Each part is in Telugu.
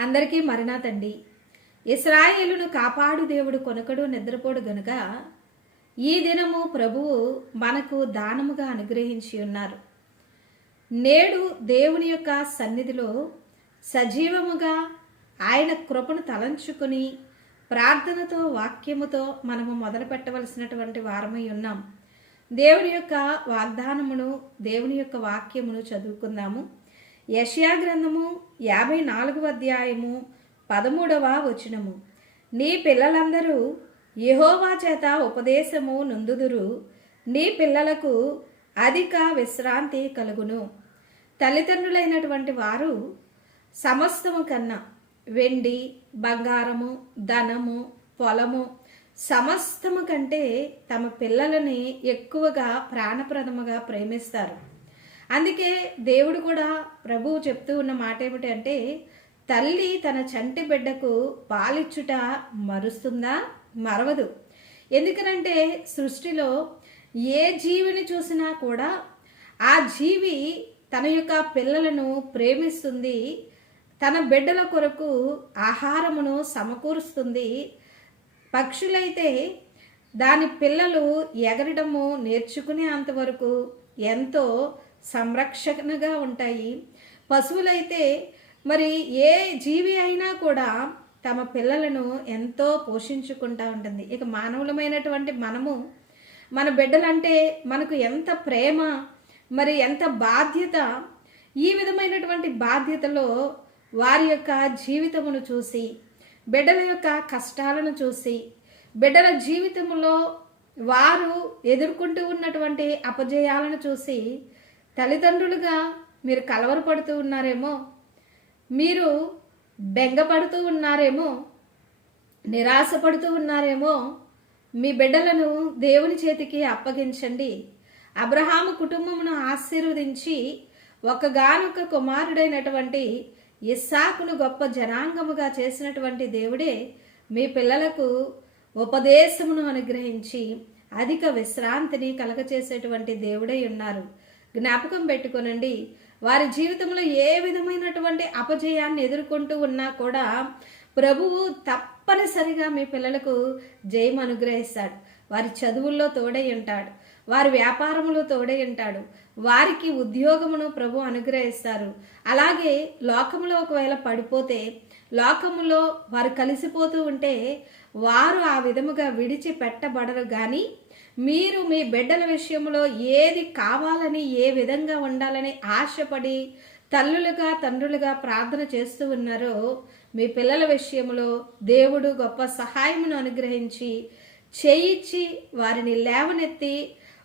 అందరికీ మరణాతండి. ఇస్రాయేలును కాపాడు దేవుడు కొనకడు నిద్రపోడు గనుక ఈ దినము ప్రభువు మనకు దానముగా అనుగ్రహించి ఉన్నారు. నేడు దేవుని యొక్క సన్నిధిలో సజీవముగా ఆయన కృపను తలంచుకుని ప్రార్థనతో వాక్యముతో మనము మొదలు పెట్టవలసినటువంటి వారమై ఉన్నాం. దేవుని యొక్క వాగ్దానమును దేవుని యొక్క వాక్యమును చదువుకుందాము. యషయా గ్రంథము యాభై నాలుగవ అధ్యాయము పదమూడవ వచనము. నీ పిల్లలందరూ యహోవా చేత ఉపదేశము నుందుదురు. నీ పిల్లలకు అధిక విశ్రాంతి కలుగును. తల్లిదండ్రులైనటువంటి వారు సమస్తము కన్నా వెండి బంగారము ధనము పొలము సమస్తము కంటే తమ పిల్లలని ఎక్కువగా ప్రాణప్రదముగా ప్రేమిస్తారు. అందుకే దేవుడు కూడా ప్రభువు చెప్తూ ఉన్న మాట ఏమిటంటే తల్లి తన చంటి బిడ్డకు పాలిచ్చుట మరుస్తుందా? మరవదు. ఎందుకనంటే సృష్టిలో ఏ జీవిని చూసినా కూడా ఆ జీవి తన యొక్క పిల్లలను ప్రేమిస్తుంది తన బిడ్డల కొరకు ఆహారమును సమకూరుస్తుంది. పక్షులైతే దాని పిల్లలు ఎగరడము నేర్చుకునే అంతవరకు ఎంతో సంరక్షణగా ఉంటాయి. పశువులైతే మరి ఏ జీవి అయినా కూడా తమ పిల్లలను ఎంతో పోషించుకుంటూ ఉంటుంది. ఇక మానవులమైనటువంటి మనము మన బిడ్డలంటే మనకు ఎంత ప్రేమ మరి ఎంత బాధ్యత ఈ విధమైనటువంటి బాధ్యతలో వారి యొక్క జీవితమును చూసి బిడ్డల యొక్క కష్టాలను చూసి బిడ్డల జీవితంలో వారు ఎదుర్కొంటూ ఉన్నటువంటి అపజయాలను చూసి తల్లిదండ్రులుగా మీరు కలవరపడుతూ ఉన్నారేమో మీరు బెంగపడుతూ ఉన్నారేమో నిరాశపడుతూ ఉన్నారేమో మీ బిడ్డలను దేవుని చేతికి అప్పగించండి. అబ్రహాము కుటుంబమును ఆశీర్వదించి ఒకగానొక కుమారుడైనటువంటి ఇస్సాకును గొప్ప జనాంగముగా చేసినటువంటి దేవుడే మీ పిల్లలకు ఉపదేశమును అనుగ్రహించి అధిక విశ్రాంతిని కలగచేసేటువంటి దేవుడై ఉన్నారు. జ్ఞాపకం పెట్టుకొనండి. వారి జీవితంలో ఏ విధమైనటువంటి అపజయాన్ని ఎదుర్కొంటూ ఉన్నా కూడా ప్రభువు తప్పనిసరిగా మీ పిల్లలకు జయం అనుగ్రహిస్తాడు. వారి చదువుల్లో తోడై ఉంటాడు. వారి వ్యాపారములో తోడై ఉంటాడు. వారికి ఉద్యోగమును ప్రభు అనుగ్రహిస్తారు. అలాగే లోకములో ఒకవేళ పడిపోతే లోకములో వారు కలిసిపోతూ ఉంటే వారు ఆ విధముగా విడిచి పెట్టబడరు కానీ మీరు మీ బిడ్డల విషయంలో ఏది కావాలని ఏ విధంగా ఉండాలని ఆశపడి తల్లులుగా తండ్రులుగా ప్రార్థన చేస్తూ ఉన్నారో మీ పిల్లల విషయంలో దేవుడు గొప్ప సహాయమును అనుగ్రహించి చేయించి వారిని లేవనెత్తి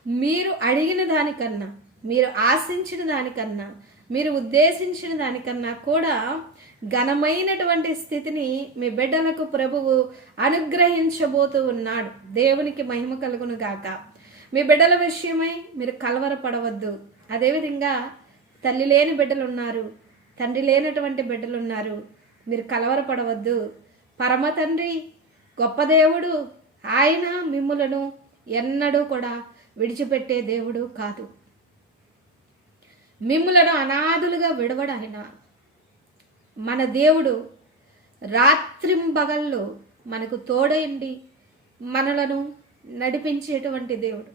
మీరు అడిగిన దానికన్నా మీరు ఆశించిన దానికన్నా మీరు ఉద్దేశించిన దానికన్నా కూడా ఘనమైనటువంటి స్థితిని మీ బిడ్డలకు ప్రభువు అనుగ్రహించబోతూ ఉన్నాడు. దేవునికి మహిమ కలుగును గాక. మీ బిడ్డల విషయమై మీరు కలవరపడవద్దు. అదేవిధంగా తల్లి లేని బిడ్డలు ఉన్నారు తండ్రి లేనటువంటి బిడ్డలు ఉన్నారు మీరు కలవరపడవద్దు. పరమ తండ్రి గొప్ప దేవుడు ఆయన మిమ్ములను ఎన్నడూ కూడా విడిచిపెట్టే దేవుడు కాదు. మిమ్ములను అనాథులుగా విడవడాయన మన దేవుడు రాత్రింబగల్లో మనకు తోడయండి మనలను నడిపించేటువంటి దేవుడు.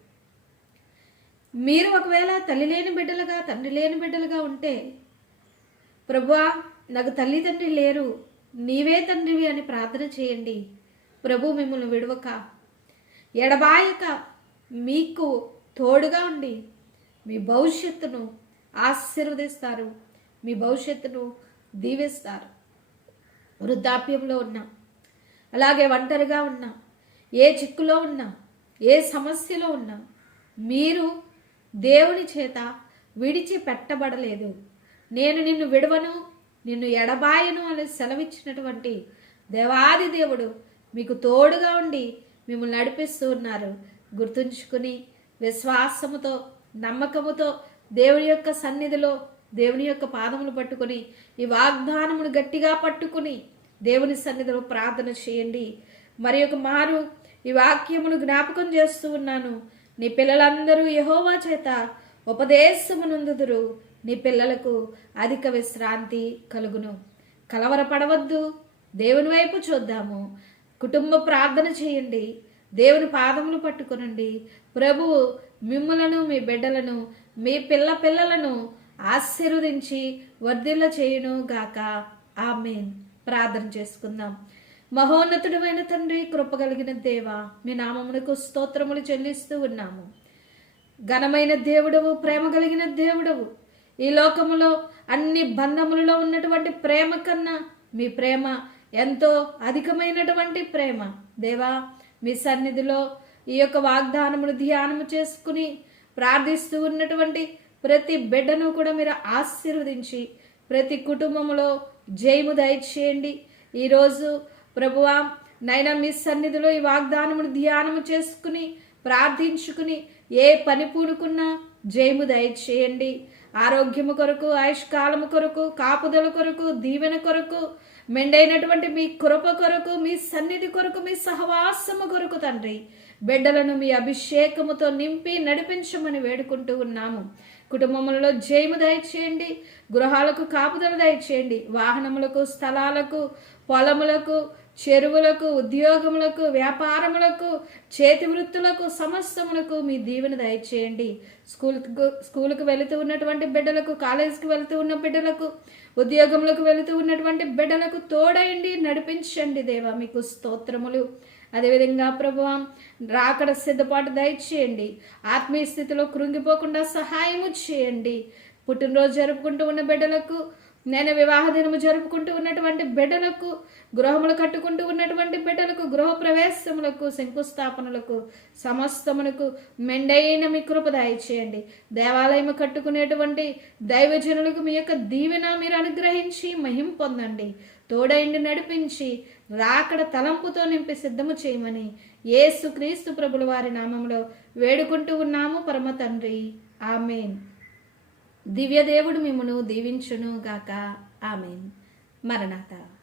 మీరు ఒకవేళ తల్లి లేని బిడ్డలుగా తండ్రి లేని బిడ్డలుగా ఉంటే ప్రభువా నాకు తల్లిదండ్రి లేరు నీవే తండ్రివి అని ప్రార్థన చేయండి. ప్రభు మిమ్మల్ని విడవక ఎడబాయక మీకు తోడుగా ఉండి మీ భవిష్యత్తును ఆశీర్వదిస్తారు. మీ భవిష్యత్తును దీవిస్తారు. వృద్ధాప్యంలో ఉన్నా. అలాగే ఒంటరిగా ఉన్నా. ఏ చిక్కులో ఉన్నా? ఏ సమస్యలో ఉన్నా? మీరు దేవుని చేత విడిచి పెట్టబడలేదు నేను నిన్ను విడవను నిన్ను ఎడబాయను అని సెలవిచ్చినటువంటి దేవాది దేవుడు మీకు తోడుగా ఉండి మిమ్మల్ని నడిపిస్తూ ఉన్నారు. గుర్తుంచుకుని విశ్వాసముతో నమ్మకముతో దేవుని యొక్క సన్నిధిలో దేవుని యొక్క పాదములు పట్టుకొని ఈ వాగ్దానమును గట్టిగా పట్టుకుని దేవుని సన్నిధిలో ప్రార్థన చేయండి. మరి ఒక మారు ఈ వాక్యమును జ్ఞాపకం చేస్తూ ఉన్నాను. నీ పిల్లలందరూ యహోవా చేత ఉపదేశమునందుదురు. నీ పిల్లలకు అధిక విశ్రాంతి కలుగును. కలవరపడవద్దు. దేవుని వైపు చూద్దాము. కుటుంబ ప్రార్థన చేయండి. దేవుని పాదములు పట్టుకునండి. ప్రభువు మిమ్ములను మీ బిడ్డలను మీ పిల్ల పిల్లలను ఆశీర్వదించి వర్ధిల్ల చేయును గాక. ఆమెన్. ప్రార్థన చేసుకుందాం. మహోన్నతుడమైన తండ్రి కృప కలిగిన దేవ మీ నామమునకు స్తోత్రములు చెల్లిస్తూ ఉన్నాము. ఘనమైన దేవుడవు ప్రేమ కలిగిన దేవుడవు ఈ లోకములో అన్ని బంధములలో ఉన్నటువంటి ప్రేమ కన్నా మీ ప్రేమ ఎంతో అధికమైనటువంటి ప్రేమ. దేవా మీ సన్నిధిలో ఈ యొక్క వాగ్దానమును ధ్యానము చేసుకుని ప్రార్థిస్తూ ఉన్నటువంటి ప్రతి బిడ్డను కూడా మీరు ఆశీర్వదించి ప్రతి కుటుంబంలో జయము దయచేయండి. ఈరోజు ప్రభువా నైనా మీ సన్నిధిలో ఈ వాగ్దానమును ధ్యానము చేసుకుని ప్రార్థించుకుని ఏ పని పూనుకున్నా జయము దయచేయండి. ఆరోగ్యము కొరకు ఆయుష్కాలము కొరకు కాపుదల కొరకు దీవెన కొరకు మెండైనటువంటి మీ కృప కొరకు మీ సన్నిధి కొరకు మీ సహవాసము కొరకు తండ్రి. బిడ్డలను మీ అభిషేకముతో నింపి నడిపించమని వేడుకుంటూ ఉన్నాము. కుటుంబములలో జయము దయచేయండి. గృహాలకు కాపుదల దయచేయండి. వాహనములకు స్థలాలకు పొలములకు చెరువులకు ఉద్యోగములకు వ్యాపారములకు చేతి వృత్తులకు సమస్తములకు మీ దీవెన దయచేయండి. స్కూల్కు స్కూల్కు వెళుతూ ఉన్నటువంటి బిడ్డలకు కాలేజీకి వెళుతూ ఉన్న బిడ్డలకు ఉద్యోగములకు వెళుతూ ఉన్నటువంటి బిడ్డలకు తోడయండి నడిపించండి దేవా. మీకు స్తోత్రములు. అదేవిధంగా ప్రభువా రాకడ సిద్ధపాటు దయచేయండి. ఆత్మీయ స్థితిలో కృంగిపోకుండా సహాయము చేయండి. పుట్టినరోజు జరుపుకుంటూ ఉన్న బిడ్డలకు నేను వివాహ దినము జరుపుకుంటూ ఉన్నటువంటి బిడ్డలకు గృహములు కట్టుకుంటూ ఉన్నటువంటి బిడ్డలకు గృహ ప్రవేశములకు శంకుస్థాపనలకు సమస్తమునకు మెండైన మీ కృప చేయండి దేవాలయము కట్టుకునేటువంటి దైవజనులకు మీ యొక్క దీవెన మీరు అనుగ్రహించి మహిం పొందండి. తోడైండి నడిపించి రాకడ తలంపుతో నింపి సిద్ధము చేయమని యేసుక్రీస్తు ప్రభుల వారి నామంలో వేడుకుంటూ ఉన్నాము పరమ తండ్రి. ఆమెన్. దివ్యదేవుడు మిమ్మను దీవించును గాక ఆమెన్. మరణాత.